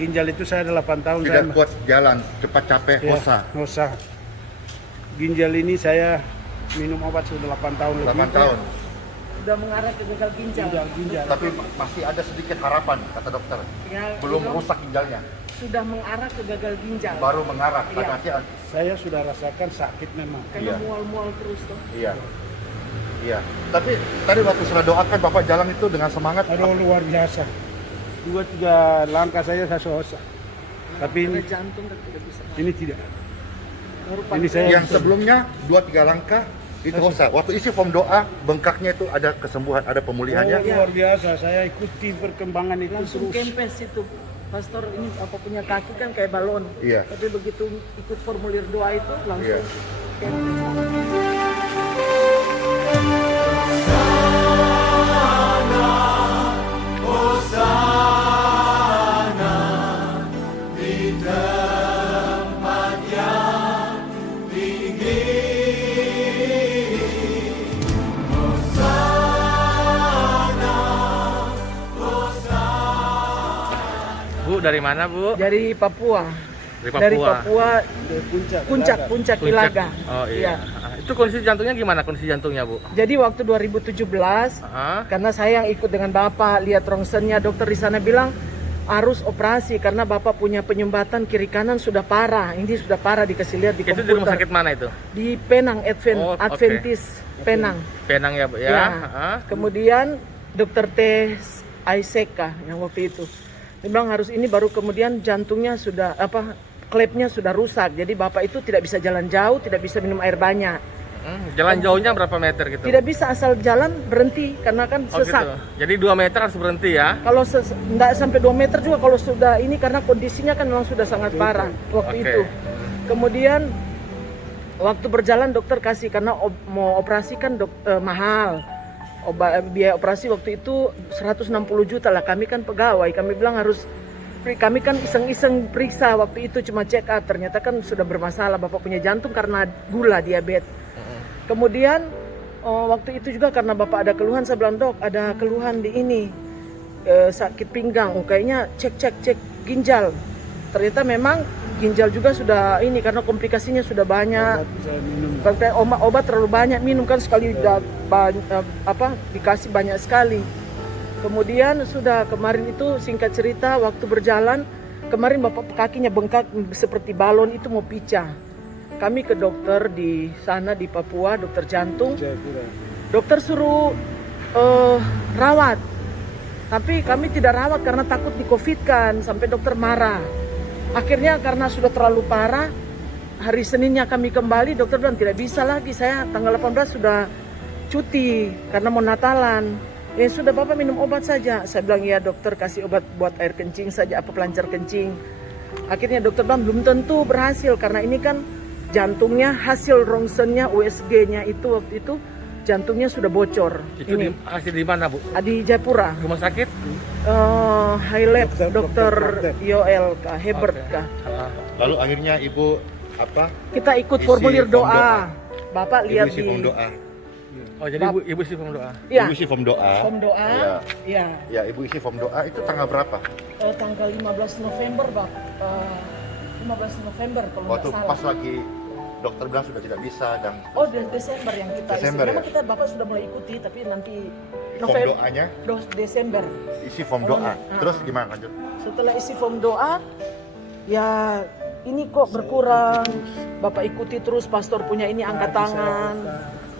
ginjal itu saya 8 tahun Tidak saya kuat jalan, cepat capek, ya, hosa. hosa. Ginjal ini saya minum obat sudah 8 tahun 8 lebih. tahun. Sudah mengarah ke gagal ginjal. Ginjal. Tapi masih ada sedikit harapan, kata dokter. Ya, Belum itu rusak ginjalnya, sudah mengarah ke gagal ginjal. baru mengarah. Iya. Nanti Saya sudah rasakan sakit memang. Karena Iya. mual-mual terus tuh. iya. Iya. Tapi tadi waktu sudah doakan Bapak jalan itu dengan semangat. Aduh luar biasa. 2-3 langkah saya hosa. Tapi Karena jantung kan tidak bisa. ini tidak. Baru Ini saya Yang sebelumnya 2-3 langkah itu hosa. Waktu isi form doa, bengkaknya itu ada kesembuhan, ada pemulihannya. luar biasa. Saya ikuti perkembangan itu langsung terus. kempes itu. Pastor ini apa punya kaki kan kayak balon. Iya. Tapi begitu ikut formulir doa itu langsung Iya. kempes. Bu, dari mana Bu? Dari Papua. Dari Dari Papua puncak Ilaga. Oh iya. Itu kondisi jantungnya gimana kondisi jantungnya Bu? Jadi waktu 2017 karena saya yang ikut dengan Bapak lihat rongsennya, dokter di sana bilang harus operasi karena Bapak punya penyumbatan kiri kanan sudah parah. Ini sudah parah, dikasih lihat di Itu komputer. di rumah sakit mana itu? Di Penang, Oh, oke. Adventis Penang. Penang ya Bu ya. Ya. Kemudian dokter T. Aiseka yang waktu itu dia bilang harus ini, baru kemudian jantungnya sudah klepnya sudah rusak. Jadi Bapak itu tidak bisa jalan jauh, tidak bisa minum air banyak. Jalan jauhnya berapa meter gitu? Tidak bisa asal jalan berhenti karena kan Oh sesak. gitu. Jadi 2 meter harus berhenti ya? Kalau enggak sampai 2 meter juga kalau sudah ini, karena kondisinya kan memang sudah sangat parah waktu Oke. itu. Kemudian waktu berjalan dokter kasih, karena mau operasi kan mahal. Biaya operasi waktu itu 160 juta lah. Kami kan pegawai, kami bilang kami kan iseng-iseng periksa waktu itu, cuma check up, ternyata kan sudah bermasalah Bapak punya jantung karena gula, diabetes. Kemudian waktu itu juga karena Bapak ada keluhan, saya bilang dok ada keluhan di ini, sakit pinggang. Kayaknya cek ginjal. Ternyata memang ginjal juga sudah ini karena komplikasinya sudah banyak. Obat terlalu banyak minum kan, sekali dikasih banyak sekali. Kemudian sudah kemarin itu singkat cerita waktu berjalan kemarin Bapak kakinya bengkak seperti balon itu mau pecah. Kami ke dokter di sana di Papua, dokter jantung. Dokter suruh rawat. Tapi kami tidak rawat karena takut di COVID kan, sampai dokter marah. Akhirnya karena sudah terlalu parah, hari Seninnya kami kembali, dokter bilang tidak bisa lagi, saya tanggal 18 sudah cuti karena mau Natalan. Ya sudah Bapak minum obat saja. Saya bilang ya dokter, kasih obat buat air kencing saja, pelancar kencing. Akhirnya dokter bilang belum tentu berhasil karena ini kan jantungnya, hasil rongsennya, USG-nya itu waktu itu jantungnya sudah bocor. Itu hasil di mana Bu? Di Jayapura. Rumah sakit? High Lab, dokter Yoel kah, Hebert kah. Lalu akhirnya Ibu apa? Kita ikut Isi formulir form doa. Bapak Ibu lihat isi form di doa. Oh jadi ibu isi form doa? ya, Ibu isi form doa. form doa. Iya. Ya. Ya, Ibu isi form doa itu tanggal berapa? Tanggal 15 November, Bapak. 15 November kalau Waktu nggak salah. pas lagi dokter bilang sudah tidak bisa dan Desember yang kita Desember, isi. Memang ya? kita Bapak sudah mulai ikuti, tapi nanti form doanya Desember. isi form doa. Terus gimana lanjut? Setelah isi form doa, ya ini kok berkurang. Bapak ikuti terus, pastor punya ini angkat tangan,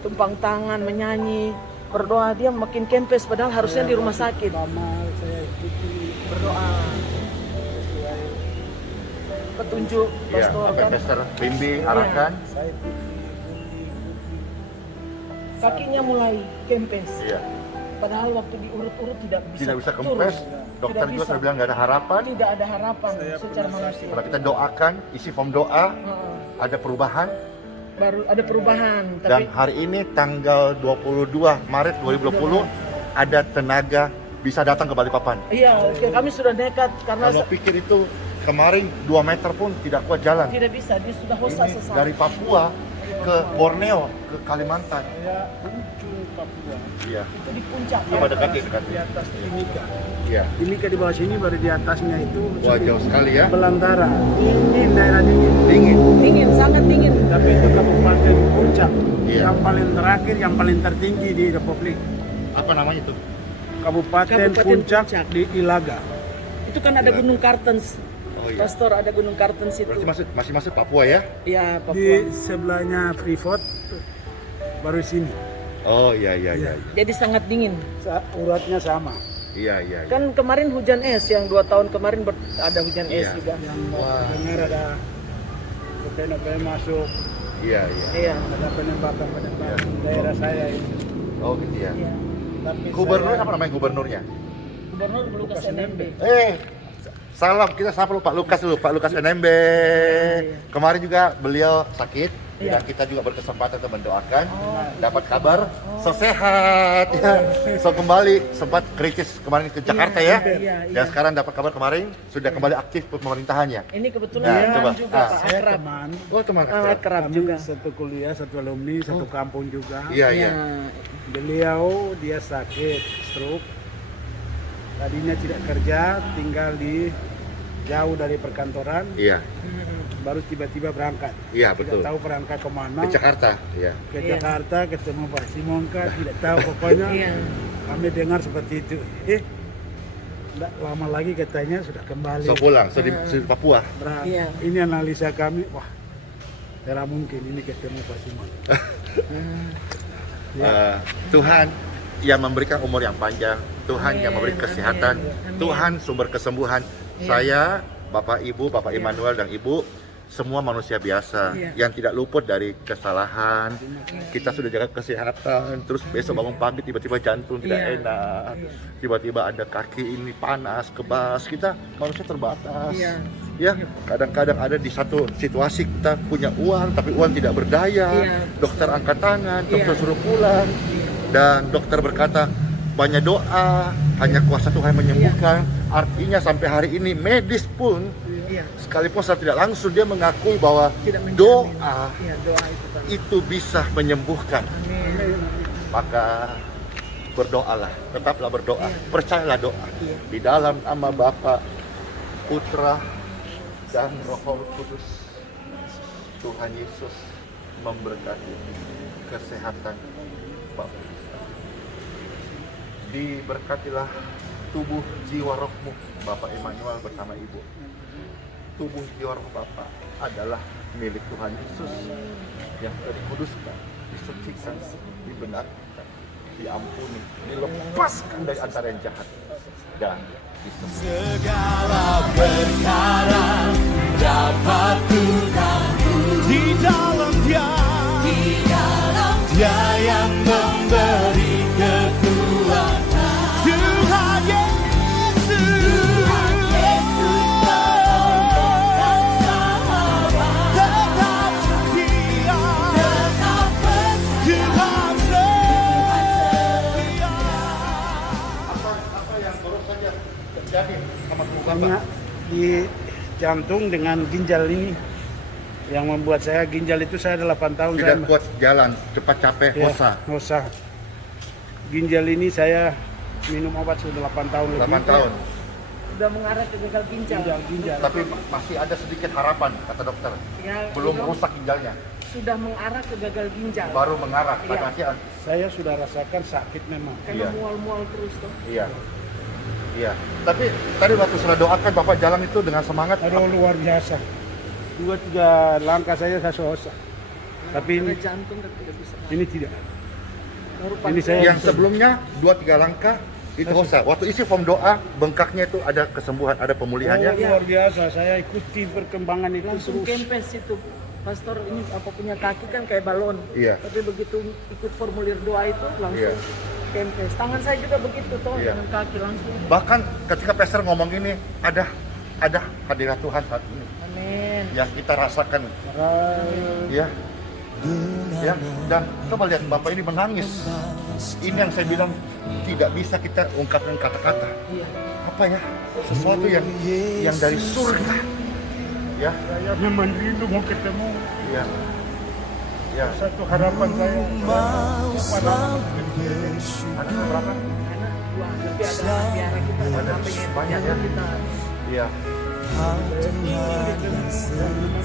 tumpang tangan, menyanyi, berdoa. Dia makin kempes padahal harusnya di rumah sakit. Berdoa. Petunjuk Ya, pastor kan. Pastor bimbing, arahkan. Kakinya mulai kempes. Iya. Padahal waktu diurut-urut tidak bisa. Tidak bisa turun. kempes. Dokter Tidak juga bisa. sudah bilang nggak ada harapan. Tidak ada harapan secara manusia. Setelah kita doakan, isi form doa, Heeh. ada perubahan. Baru ada perubahan, Dan tapi hari ini tanggal 22 Maret 2020 ada tenaga bisa datang ke Balikpapan. iya, kami sudah nekat karena Kalau pikir itu kemarin 2 meter pun tidak kuat jalan. tidak bisa, dia sudah hosa Ini sesak. dari Papua ke Borneo ke Kalimantan. Saya ujung Papua. Iya. Itu di puncak. Coba dekati. Di atas Timika. Iya. Ini ke di bawah sini, baru di atasnya itu Wah, jauh sekali ya. belantara. Dingin, daerah dingin. Dingin. Dingin, sangat dingin. Tapi itu Kabupaten Puncak, Iya. yang paling terakhir, yang paling tertinggi di Republik. Apa namanya itu? Kabupaten Kabupaten Puncak Puncak. di Ilaga. Itu kan ada Gunung Kartens. Oh iya. Pastor, ada Gunung Kartens itu. Berarti masih masuk Papua ya? Iya, Papua. Di sebelahnya Freeport, baru sini. Oh iya iya iya. Jadi sangat dingin. Uratnya sama. Iya iya. iya. Kan kemarin hujan es, yang 2 tahun kemarin ada hujan es Iya. juga. Yang Wah. dengar ada novel masuk, Iya iya. Iya. ada penembakan daerah saya itu. Oh gitu ya. Iya. Tapi Gubernur saya- apa namanya gubernurnya? Gubernur Lukas NMB. Salam, kita sapa Pak Lukas dulu, Pak Lukas NMB. Kemarin juga beliau sakit, Iya. dan kita juga berkesempatan untuk mendoakan. Dapat kabar, so sehat ya. So kembali, sempat kritis kemarin ke Jakarta ya. iya, Dan iya. sekarang dapat kabar kemarin, sudah kembali aktif pemerintahannya. Ini kebetulan Nah, teman coba. juga Ah. Pak saya Akrab. teman, Oh teman Akrab kami juga. satu kuliah, satu alumni, satu kampung juga. Iya Iya. iya. Beliau dia sakit stroke. Tadinya tidak kerja, tinggal di jauh dari perkantoran, Iya, baru tiba-tiba berangkat. iya Tidak betul. tahu berangkat kemana. Ke Jakarta, iya. Ke Iya. Jakarta, ketemu Pak Simonka, tidak tahu pokoknya. Iya. Kami dengar seperti itu. Tidak lama lagi katanya sudah kembali. So pulang, so di Papua. Iya. Ini analisa kami, wah, tidak mungkin ini ketemu Pak Simon. Tuhan yang memberikan umur yang panjang, Tuhan yang memberi Amin, kesehatan, amin. Tuhan sumber kesembuhan. Iya. Saya, Bapak Ibu, Bapak Iya. Immanuel dan Ibu, semua manusia biasa Iya. yang tidak luput dari kesalahan. Kita sudah jaga kesehatan, terus besok bangun pagi tiba-tiba jantung tidak Iya. enak, Iya. tiba-tiba ada kaki ini panas, kebas. Kita manusia terbatas. Iya. Ya, kadang-kadang ada di satu situasi kita punya uang tapi uang tidak berdaya. Iya. Dokter angkat tangan, dokter Iya. suruh pulang. Dan dokter berkata, banyak doa, hanya kuasa Tuhan menyembuhkan. Artinya sampai hari ini medis pun, Iya. sekalipun secara tidak langsung dia mengakui bahwa Tidak menjamin. doa Iya, doa itu Pak. itu bisa menyembuhkan. Amin. Maka berdoalah, tetaplah berdoa, percayalah doa. Iya. Di dalam nama Bapa, Putra, dan Roh Kudus, Tuhan Yesus memberkati kesehatan Bapak. Diberkatilah tubuh jiwa rohmu, Bapak Immanuel bersama Ibu. Tubuh jiwa roh Bapak adalah milik Tuhan Yesus yang telah dikuduskan, disucikan, dibenarkan, diampuni, dilepaskan dari antara yang jahat dan disembuhkan. Segala perkara dapat ku di dalam Dia, Dia yang memberi kekuatan. Tuhan Yesus, tetap setia, Tuhan setia. Apa yang baru saja terjadi sama tubuh Bapak? Banyak di jantung dengan ginjal ini yang membuat saya, ginjal itu saya 8 tahun Tidak saya kuat jalan, cepat capek, ya, hosa. hosa. Ginjal ini saya minum obat sudah 8 tahun lebih. 8 tahun. Sudah mengarah ke gagal ginjal. Ginjal. Tapi masih ada sedikit harapan, kata dokter. Ya, Belum itu rusak ginjalnya, sudah mengarah ke gagal ginjal. baru mengarah. Iya. Hati-hati. Saya sudah rasakan sakit memang. Karena Iya. mual-mual terus tuh. Iya. Iya. Tapi tadi waktu sudah doakan Bapak jalan itu dengan semangat. Aduh, luar biasa. 2-3 langkah saya hosa. Tapi Karena ini, jantung kan tidak bisa. ini tidak. Baru Ini pakai- saya- Yang sebelumnya 2-3 langkah itu hosa. Waktu isi form doa, bengkaknya itu ada kesembuhan, ada pemulihannya. Oh, luar biasa. Saya ikuti perkembangan itu langsung terus. kempes itu. Pastor ini apa punya kaki kan kayak balon. Iya. Tapi begitu ikut formulir doa itu langsung Iya. kempes. Tangan saya juga begitu toh Iya. dengan kaki langsung. Bahkan ketika pastor ngomong gini, ada hadirat Tuhan saat ini Amin. yang kita rasakan. Ya. Ya, dan coba lihat Bapak ini menangis. Ini yang saya bilang tidak bisa kita ungkapkan kata-kata. Iya. Apa ya? Sesuatu yang dari surga. Ya, Saya memang rindu mau ketemu. ya. Ya. Satu harapan saya. Anak berapa? Anak Tuhan. Tapi ada biara kita, ada apa yang banyak ya. kita. Iya.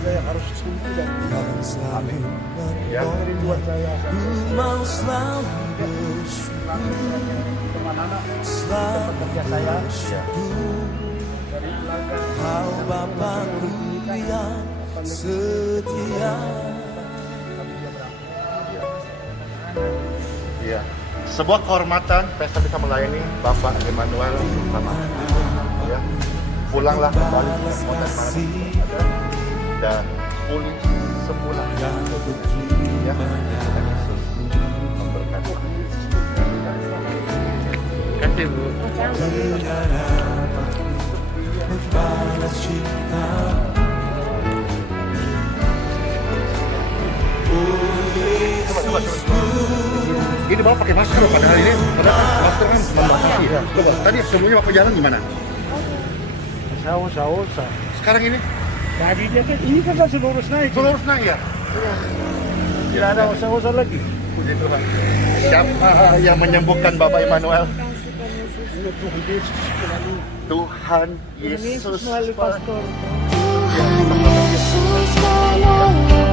Saya harus setuju dan Amin. Ya. buat saya Mau selalu teman-anak selalu kerja saya Iya. dari belakang Kau Bapakku yang setia. Iya. Sebuah kehormatan pesta bisa melayani Bapak Emmanuel sama. Ya. Pulanglah kembali ke kota mana dan pulih semula. Ya. Tuhan Yesus memberkati. Kasih Bu. Balas cinta. Coba. Ini Bapak pakai masker padahal ini masker kan membatasi ya. Coba tadi sebelumnya Bapak jalan gimana? usah. Sekarang ini Tadi dia kan ini kan masih lurus naik. lurus naik ya? Tidak ada usah lagi. Puji Tuhan. Siapa yang menyembuhkan Bapak Emmanuel? Tuhan Yesus melalui Tuhan Yesus melalui pastor. Tuhan Yesus melalui